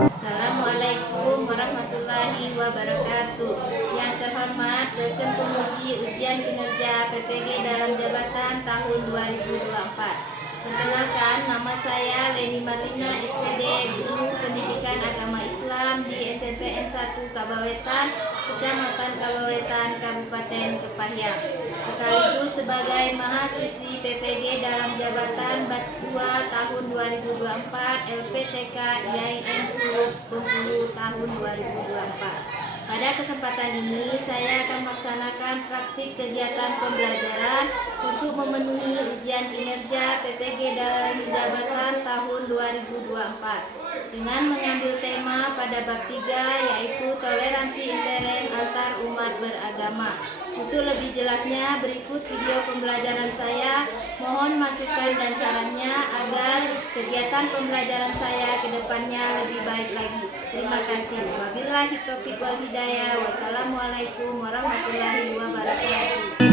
Assalamualaikum warahmatullahi wabarakatuh. Yang terhormat dosen penguji ujian kinerja PPG dalam jabatan tahun 2024. Perkenalkan, nama saya Leni Marlina SPD, Guru Pendidikan Agama Islam di SMPN 1 Kabawetan, Kecamatan Kabawetan, Kabupaten Kepahyang. Sekaligus sebagai mahasiswi PPG dalam jabatan Batch 2 tahun 2024 LPTK IAIN Curug Bengkulu tahun 2024. Pada kesempatan ini saya akan melaksanakan praktik kegiatan pembelajaran untuk memenuhi ujian kinerja PPG dalam jabatan tahun 2024 dengan mengambil tema pada bab 3 yaitu toleransi intern antar umat beragama. Untuk lebih jelasnya berikut video pembelajaran saya. Mohon masukan dan sarannya agar kegiatan pembelajaran saya ke depannya lebih baik lagi. Terima kasih. Wabillahi taufiq wal hidayah. Wassalamualaikum warahmatullahi wabarakatuh.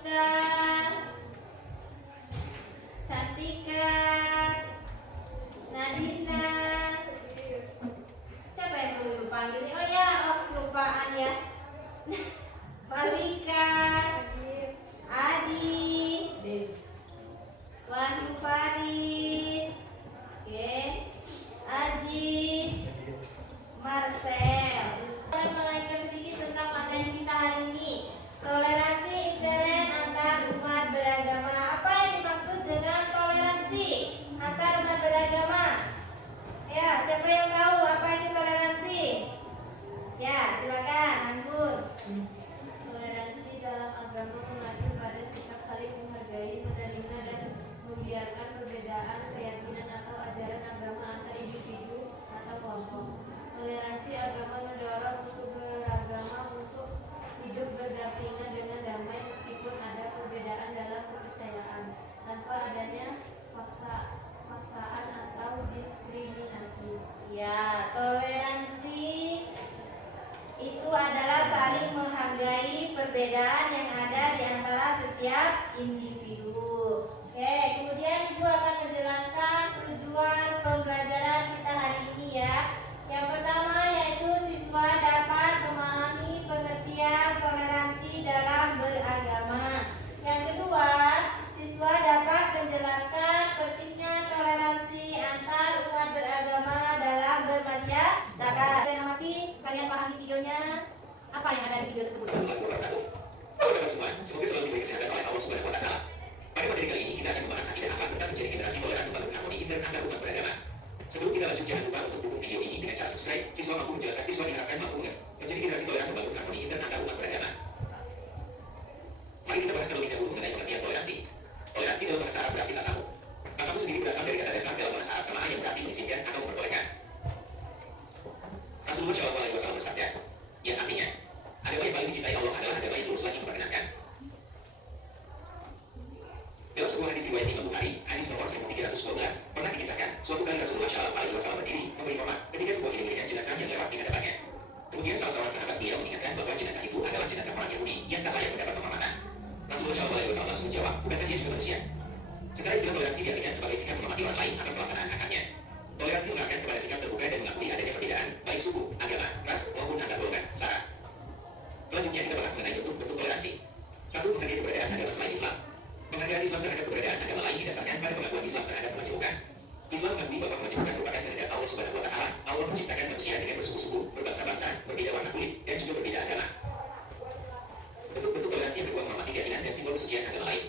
Pramuka, Santika, Nadina. Siapa yang perlu panggil? Oh ya, kelupaan ya. Malika, Adi, Wahyu Faris, oke, Ajis, Marcel. Saya melanjutkan sedikit tentang materi kita hari ini. Toleransi intern antar umat beragama. Apa yang dimaksud dengan toleransi antar umat beragama? Ya, siapa yang tahu apa itu toleransi? Ya, silakan, Anggun. Toleransi dalam agama mengacu pada sikap saling menghargai, menerima, dan membiarkan perbedaan keyakinan atau ajaran agama antar individu atau kelompok. Toleransi agama mendorong untuk beragama untuk hidup berdampingan dengan damai meskipun ada perbedaan dalam kepercayaan, tanpa adanya paksaan atau diskriminasi. Ya, toleransi itu adalah saling menghargai perbedaan yang ada di antara setiap individu. Oke, kemudian Ibu akan menjelaskan tujuan pembelajaran kita hari ini ya. Yang pertama yaitu siswa dapat memahami pengertian toleransi dalam beragama. Yang kedua, siswa dapat menjelaskan pentingnya toleransi antar umat beragama dalam bermasyarakat. Dan amati, kalian pahami videonya? Apa yang ada di video tersebut? Halo semua, semoga selalu diberi kesehatan oleh Allah Subhanahu wa Ta'ala. Pada materi kali ini kita akan membahas akidah apa tentang menjadi generasi toleran membangun harmoni intern antar umat beragama. Sebelum kita lanjut, jangan lupa untuk dukung video ini dengan cara subscribe. Siswa mampu menjelaskan, siswa diharapkan mampu menjadi generasi toleran membangun harmoni intern antar umat beragama. Mari kita bahas terlebih dahulu mengenai pengertian toleransi. Toleransi dalam bahasa Arab berarti tasamu. Tasamu sendiri berasal dari kata dasar dalam bahasa Arab sama'a yang berarti mengizinkan atau memperbolehkan. Rasulullah Shallallahu Alaihi Wasallam bersabda, yang artinya, agama yang paling dicintai Allah adalah agama yang lurus lagi memperkenankan. Dalam sebuah hadis riwayat Imam Bukhari, hadis nomor 1312, pernah dikisahkan, suatu kali Rasulullah Shallallahu Alaihi Wasallam berdiri memberi hormat ketika sebuah iring-iringan jenazah yang lewat di hadapannya. Kemudian salah seorang sahabat beliau mengingatkan bahwa jenazah itu adalah jenazah orang Yahudi yang tak layak mendapat penghormatan. Rasulullah Shallallahu Alaihi Wasallam langsung menjawab, bukankah dia juga manusia? Secara istilah toleransi diartikan sebagai sikap menghormati orang lain atas pelaksanaan hak-haknya. Toleransi mengarahkan kepada sikap terbuka dan mengakui adanya perbedaan, baik suku, agama, ras, maupun antar golongan, sara. Selanjutnya kita bahas mengenai bentuk toleransi. Satu, menghargai keberadaan agama selain Islam. Penghargaan Islam terhadap keberadaan agama lain didasarkan pada pengakuan Islam terhadap kemajmukan. Islam mengakui bahwa kemajmukan merupakan kehendak Allah Subhanahu wa Ta'ala. Allah menciptakan manusia dengan bersuku-suku, berbangsa-bangsa, berbeda warna kulit, dan juga berbeda agama. Bentuk-bentuk toleransi yang beruang menghormati keyakinan dan simbol kesucian agama lain.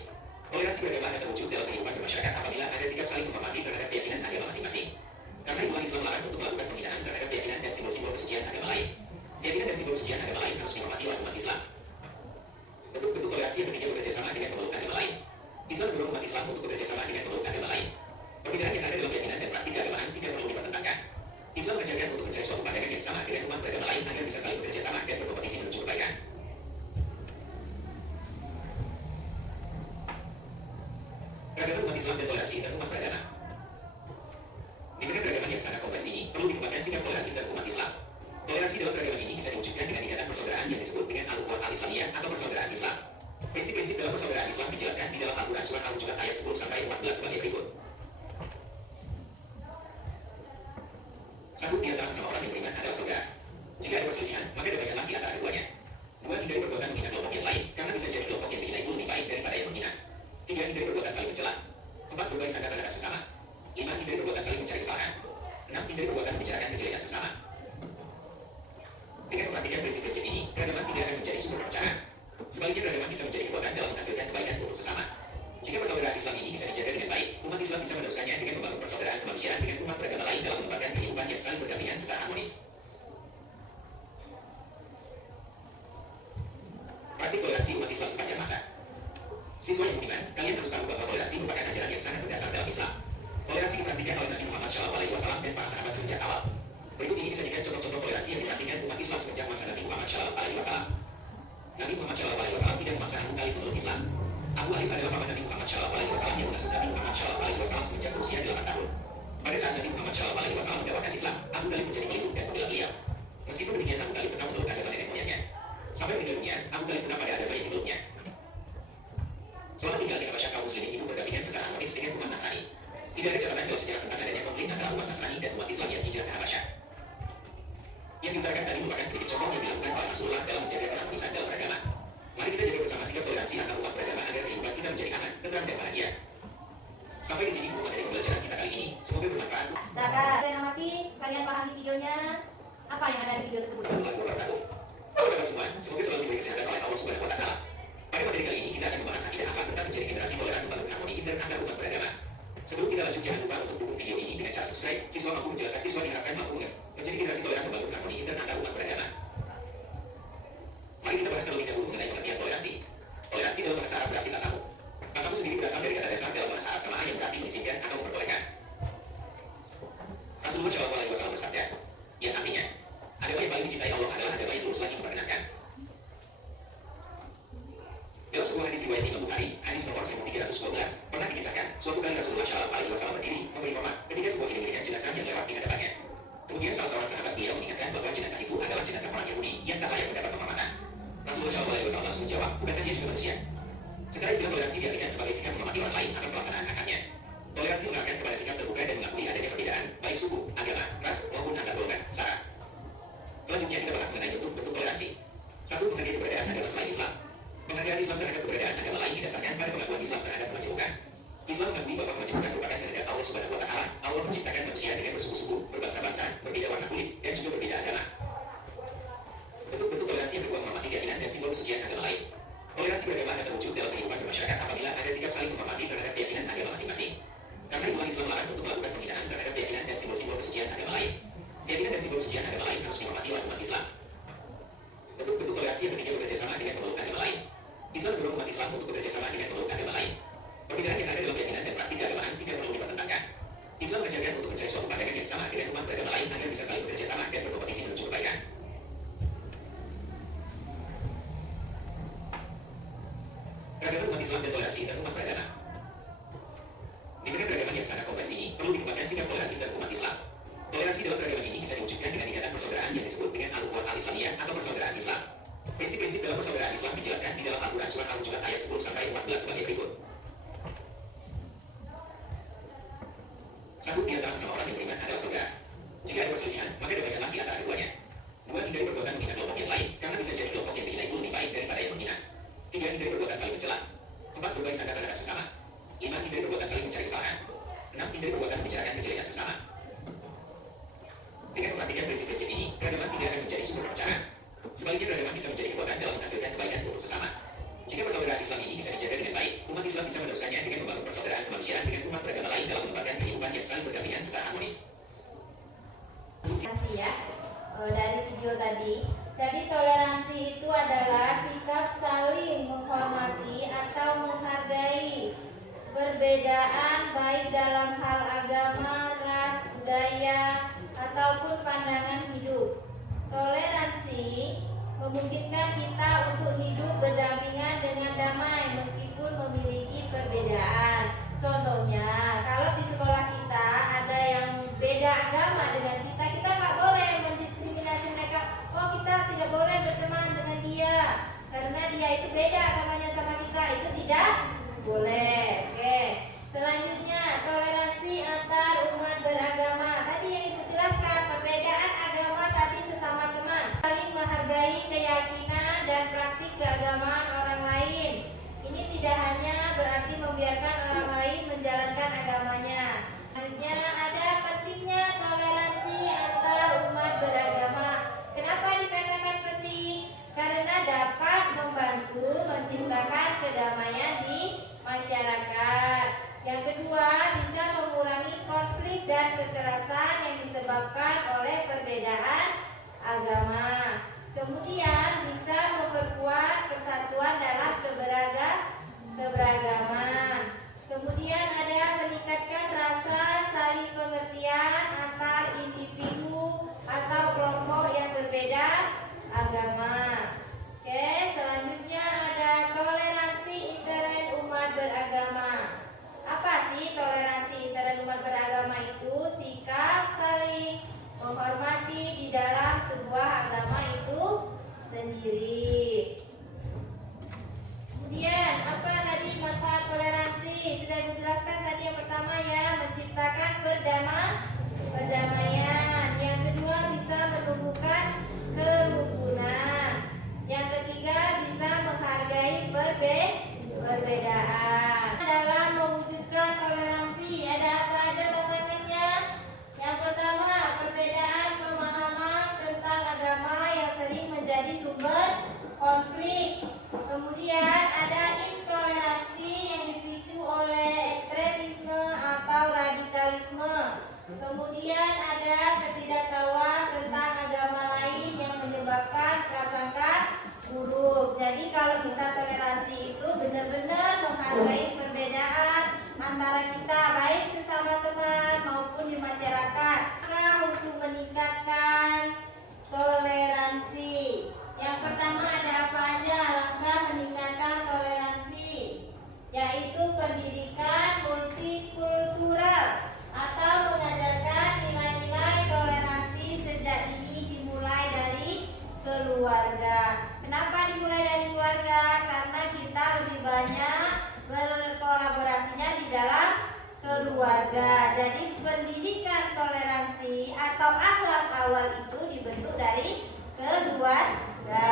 Toleransi beragama akan terwujud dalam kehidupan bermasyarakat apabila ada sikap saling menghormati terhadap keyakinan agama masing-masing. Karena itulah Islam melarang untuk melakukan penghinaan terhadap keyakinan dan simbol-simbol kesucian agama lain. Keyakinan dan simbol kesucian agama lain harus dihormati oleh umat Islam. Bentuk-bentuk toleransi yang ketiga bekerja sama dengan pemeluk agama lain. Islam mendorong umat Islam untuk bekerja sama dengan pemeluk agama lain. Perbedaan yang ada dalam keyakinan dan praktik keagamaan tidak perlu dipertentangkan. Islam mengajarkan untuk mencari suatu pandangan yang sama dengan umat beragama lain agar bisa saling bekerja sama dan berkompetisi menuju kebaikan. Keragaman umat Islam dan toleransi antar umat beragama. Di negara keragaman yang sangat kompleks ini, perlu dikembangkan sikap toleran antar umat Islam. Toleransi dalam keragaman ini bisa diwujudkan dengan ikatan persaudaraan yang disebut dengan al-Ukhuwah al-Islamiyah atau persaudaraan Islam. Prinsip-prinsip dalam persaudaraan Islam dijelaskan di dalam Al-Quran surah Al-Hujurat ayat 10-14 sebagai berikut. 1. Di antara sesama orang yang beriman adalah saudara. Jika ada perselisihan, maka damaikanlah di antara keduanya. 2. Hindari perbuatan menghina kelompok yang lain, karena bisa jadi kelompok yang dihina itu lebih baik daripada yang menghina. 3. Hindari perbuatan saling mencela. 4. Berbaik sangka terhadap sesama. 5. Hindari perbuatan saling mencari kesalahan. 6. Hindari perbuatan membicarakan kejelekan sesama. Dengan memperhatikan prinsip-prinsip ini, keragaman tidak akan menjadi sumber perpecahan. Sebaliknya, keragaman bisa menjadi kekuatan dalam menghasilkan kebaikan untuk sesama. Jika persaudaraan Islam ini bisa dijaga dengan baik, umat Islam bisa meneruskannya dengan membangun persaudaraan kemanusiaan dengan umat beragama lain dalam mengembangkan kehidupan yang saling berdampingan secara harmonis. Praktik toleransi umat Islam sepanjang masa. Siswa yang beriman, kalian harus tahu bahwa toleransi merupakan ajaran yang sangat berdasar dalam Islam. Toleransi dipraktikkan oleh Nabi Muhammad SAW dan para sahabat semenjak awal. Berikut ini disajikan contoh-contoh toleransi yang dipraktikkan umat Islam sejak masa Nabi Muhammad SAW. Nabi Muhammad SAW tidak memaksa Abu Talib memeluk Islam. Abu Talib adalah paman Nabi Muhammad SAW yang mengasuh Nabi Muhammad SAW sejak berusia 8 tahun. Pada saat Nabi Muhammad SAW mendakwakan Islam, Abu Talib menjadi pelindung dan pembela beliau. Meskipun demikian, Abu Talib tetap memeluk agama nenek moyangnya. Sampai meninggal dunia, Abu Talib tetap pada agama yang dipeluknya. Selama tinggal di Habasyah, kaum muslimin hidup berdampingan secara harmonis dengan umat Nasrani. Tidak ada catatan dalam sejarah tentang adanya konflik antara umat Nasrani dan umat Islam yang hijrah ke Habasyah. Yang diutarakan tadi merupakan sedikit contoh yang dilakukan oleh Rasulullah dalam menjaga keharmonisan dalam beragama. Mari kita jaga bersama sikap toleransi antar umat beragama agar kehidupan kita menjadi aman, tentram, dan bahagia. Sampai di sini buku materi pembelajaran kita kali ini. Semoga bermanfaat. Saya amati, kalian pahami videonya. Apa yang ada di video tersebut? Apa kabar semua? Semoga selalu diberi kesehatan oleh Allah Subhanahu wa Ta'ala. Pada materi kali ini kita akan membahas akidah apa tentang menjadi generasi toleran membangun harmoni inter antar umat beragama. Sebelum kita lanjut, jangan lupa untuk dukung video ini dengan cara subscribe. Siswa mampu menjelaskan, siswa diharapkan mampu menjadi generasi toleran membangun harmoni inter antar umat beragama. Mari kita bahas terlebih dahulu mengenai pengertian toleransi. Toleransi dalam bahasa Arab berarti tasamuh. Tasamuh sendiri berasal dari kata dasar dalam bahasa Arab sama'a yang berarti mengizinkan atau memperbolehkan. Rasulullah SAW bersabda, yang artinya, agama yang paling dicintai Allah adalah agama yang lurus lagi memperkenankan. Dalam sebuah hadis riwayat Imam Bukhari, hadis nomor 1312, pernah dikisahkan, suatu kali Rasulullah SAW berdiri memberi hormat ketika sebuah iring-iringan jenazah yang lewat di hadapannya. Kemudian salah seorang sahabat beliau mengingatkan bahwa jenazah itu adalah jenazah orang Yahudi yang tak layak mendapat penghormatan. Rasulullah SAW langsung menjawab, bukankah dia juga manusia? Secara istilah toleransi diartikan sebagai sikap menghormati orang lain atas pelaksanaan haknya. Toleransi mengarahkan kepada sikap terbuka dan mengakui adanya perbedaan, baik suku, agama, ras, maupun antar golongan, sara. Selanjutnya kita bahas mengenai bentuk toleransi. 1. Menghargai keberadaan agama selain Islam. Penghargaan Islam terhadap keberadaan agama lain didasarkan pada pengakuan Islam terhadap kemajemukan. Islam mengakui bahwa kemajemukan merupakan kehendak Allah Subhanahu wa Ta'ala. Allah menciptakan manusia dengan bersuku-suku, berbangsa-bangsa, berbeda warna kulit, dan juga berbeda agama. Bentuk-bentuk toleransi yang kedua menghormati keyakinan dan simbol kesucian agama lain. Toleransi beragama akan terwujud dalam kehidupan bermasyarakat apabila ada sikap saling menghormati terhadap keyakinan agama masing-masing. Karena itulah Islam melarang untuk melakukan penghinaan terhadap keyakinan dan simbol-simbol kesucian agama lain. Keyakinan dan simbol kesucian agama lain harus dihormati oleh umat Islam. Bentuk-bentuk toleransi yang ketiga bekerjasama dengan pemeluk agama lain. Islam mendorong umat Islam untuk bekerjasama dengan pemeluk agama lain. Perbedaan yang ada dalam keyakinan dan praktik keagamaan tidak perlu dipertentangkan. Islam mengajarkan untuk mencari suatu pandangan yang sama dengan umat beragama lain agar bisa saling bekerjasama dan berkompetisi menuju kebaikan. Keragaman umat Islam dan toleransi dan umat beragama. Di tengah keragaman yang sangat kompleks ini, perlu dikembangkan sikap toleran dan umat Islam. Toleransi dalam keragaman ini bisa diwujudkan dengan ikatan persaudaraan yang disebut dengan Al-Quwah Al-Islamiyah atau persaudaraan Islam. Prinsip-prinsip dalam persaudaraan Islam dijelaskan di dalam Al-Quran Surat Al-Hujurat ayat 10-14 sebagai berikut. 1. Di antara sesama orang yang beriman adalah saudara. Jika ada perselisihan, maka damaikanlah di antara keduanya. 2. Hindari perbuatan menghina kelompok yang lain, karena bisa jadi kelompok yang dihina itu lebih baik daripada yang menghina. 3. Hindari perbuatan saling mencela. 4. Berbaik sangka terhadap sesama. 5. Hindari perbuatan saling mencari kesalahan. 6. Hindari perbuatan membicarakan kejelekan sesama. Dengan memperhatikan prinsip-prinsip ini, keragaman tidak akan menjadi sumber perpecahan. Sebaliknya, keragaman bisa menjadi kekuatan dalam menghasilkan kebaikan untuk sesama. Jika persaudaraan Islam ini bisa dijaga dengan baik, umat Islam bisa meneruskannya dengan membangun persaudaraan kemanusiaan dengan umat beragama lain dalam mengembangkan kehidupan yang saling berdampingan secara harmonis. Terima kasih ya dari video tadi. Jadi toleransi itu adalah sikap saling menghormati atau menghargai perbedaan baik dalam hal agama, ras, budaya, ataupun pandangan hidup. Toleransi memungkinkan kita untuk hidup berdampingan dengan damai meskipun memiliki perbedaan. Contohnya, kalau di sekolah kita ada yang beda agama dengan kita, kita nggak boleh mendiskriminasi mereka. Oh, kita tidak boleh berteman dengan dia karena dia itu beda agamanya sama kita. Itu tidak boleh. Oke. Selanjutnya, toleransi antar umat beragama. Tadi yang Ibu jelaskan, perbedaan agama tadi sesama teman. Saling menghargai keyakinan dan praktik keagamaan orang lain. Ini tidak hanya berarti membiarkan orang lain menjalankan agamanya. Selanjutnya, ada pentingnya toleransi antar umat beragama. Kenapa dikatakan penting? Karena dapat membantu menciptakan kedamaian di masyarakat. Yang kedua, bisa mengurangi konflik dan kekerasan yang disebabkan oleh perbedaan agama. Kemudian bisa memperkuat persatuan dalam keberagaman. Kemudian ada meningkatkan rasa saling pengertian antar individu atau kelompok yang berbeda agama. Oke, selanjutnya ada toleransi intern umat beragama. Apa sih toleransi intern umat beragama itu? Sikap saling menghormati di dalam sebuah agama itu yaitu pendidikan multikultural atau mengajarkan nilai-nilai toleransi sejak dini dimulai dari keluarga. Kenapa dimulai dari keluarga? Karena kita lebih banyak berkolaborasinya di dalam keluarga. Jadi pendidikan toleransi atau akhlak awal itu dibentuk dari keluarga.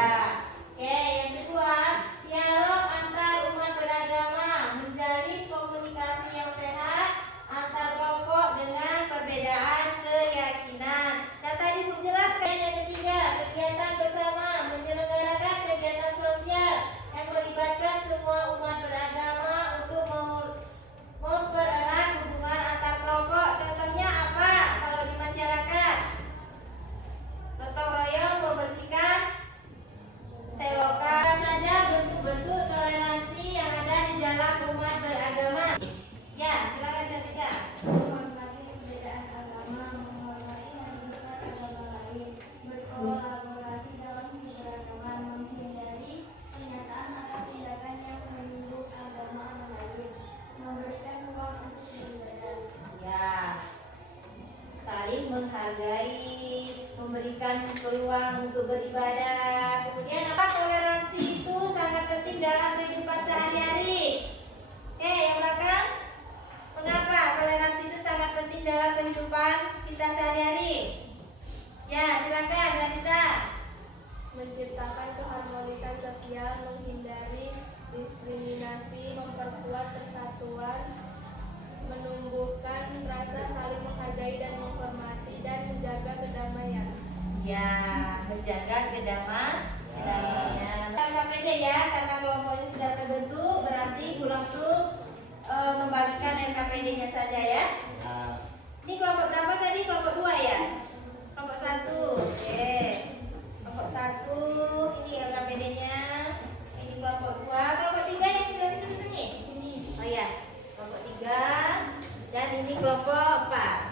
Oke, yang kedua, dialog antar umat beragama, menjalin komunikasi yang sehat antar kelompok dengan perbedaan keyakinan. Dan tadi Bu jelaskan. Yang ketiga, kegiatan bersama, menyelenggarakan kegiatan sosial yang melibatkan semua umat beragama untuk mempererat hubungan antar kelompok. Contohnya apa kalau di masyarakat? Gotong royong membersihkan selokan. Saja bentuk-bentuk toleransi yang ada di dalam umat beragama. Ya, silakan Jessica. Menghormati perbedaan agama, menghormati habitat agama lain, berkolaborasi dalam keberagaman, menghindari pernyataan atau tindakan yang menyinggung agama orang lain, memberikan ruang untuk beribadah. Ya, saling menghargai, memberikan peluang untuk beribadah. Kemudian apa? Toleransi itu sangat penting dalam kehidupan sehari-hari. Oke, yang belakang. Mengapa toleransi itu sangat penting dalam kehidupan kita sehari-hari? Ya, silakan Radita. Menciptakan keharmonisan sosial, menghindari diskriminasi, memperkuat persatuan, menumbuhkan rasa saling menghargai dan menghormati, dan menjaga kedamaian. Ya, menjaga kedamaian. KPD ya, karena kelompoknya sudah terbentuk, berarti kurang tuh membagikan NKPD-nya saja ya. Ini kelompok berapa tadi? Kelompok 2 ya? Kelompok 1. Oke. Kelompok 1 ini LKPD-nya. Ini kelompok 2. Kelompok 3 yang sebelah sini. Sini. Oh ya. Kelompok 3 dan ini kelompok 4.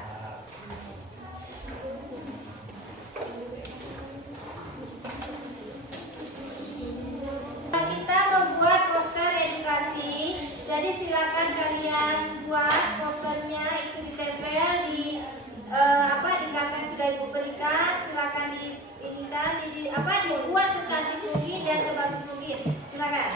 Kita membuat poster edukasi. Jadi silakan kalian buat posternya, itu ditempel di di kakak yang sudah Ibu berikan. Silakan dibuat secantik mungkin dan sebagus mungkin. Silakan.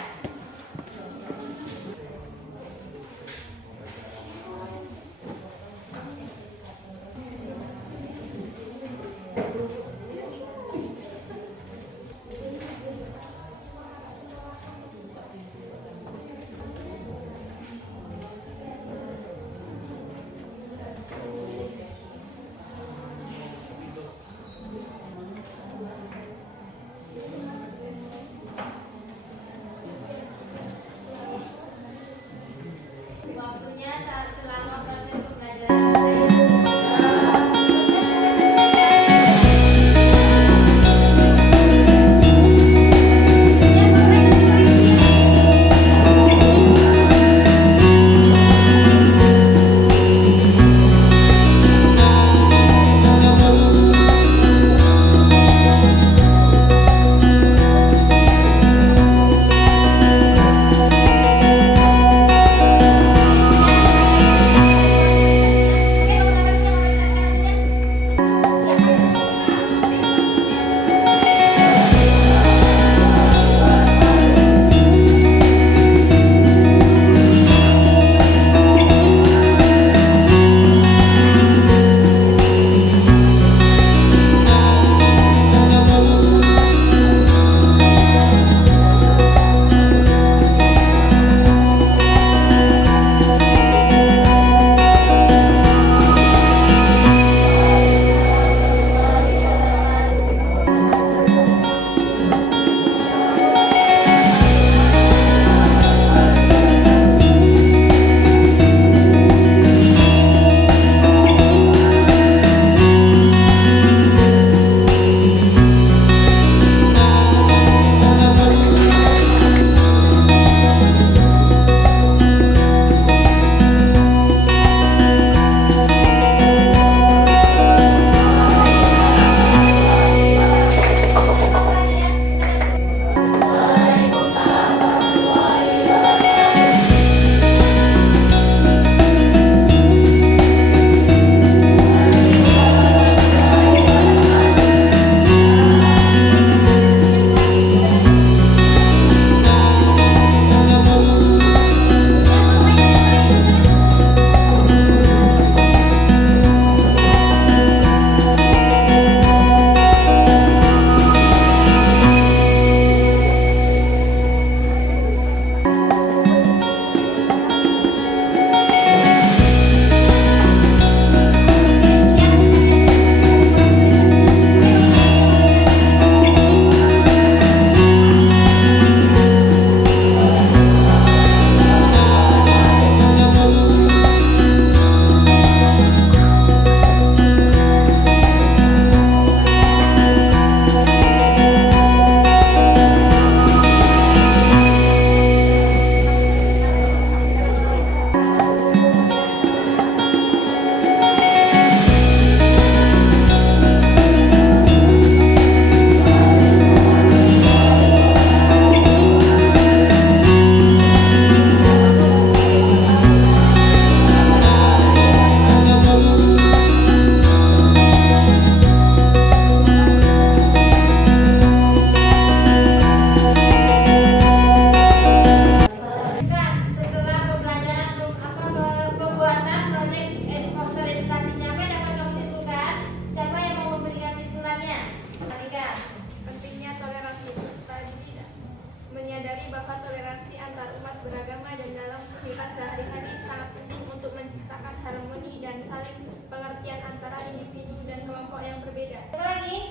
saling pengertian antara individu dan kelompok yang berbeda. Satu lagi.